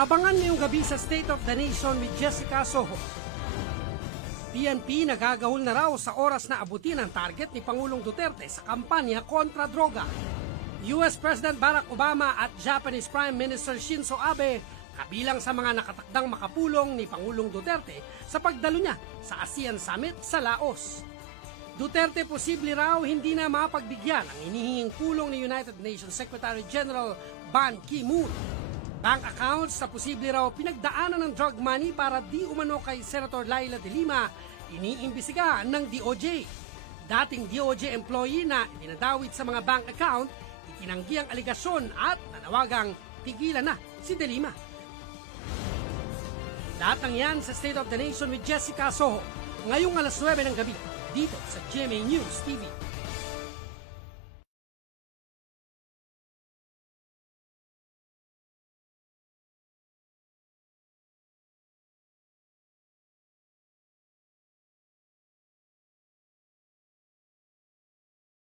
Abangan ngayong gabi sa State of the Nation with Jessica Soho. PNP nagagahol na raw sa oras na abutin ang target ni Pangulong Duterte sa kampanya kontra droga. US President Barack Obama at Japanese Prime Minister Shinzo Abe kabilang sa mga nakatakdang makapulong ni Pangulong Duterte sa pagdalo niya sa ASEAN Summit sa Laos. Duterte posible raw hindi na mapagbigyan ang hinihinging pulong ni United Nations Secretary General Ban Ki-moon. Bank accounts na posible raw pinagdaanan ng drug money para di umano kay Senator Laila de Lima iniimbestigahan ng DOJ. Dating DOJ employee na dinadawit sa mga bank account, itinanggi ang aligasyon at nanawagang tigilan na si de Lima. Lahat ng yan sa State of the Nation with Jessica Soho ngayong alas 9 ng gabi dito sa GMA News TV.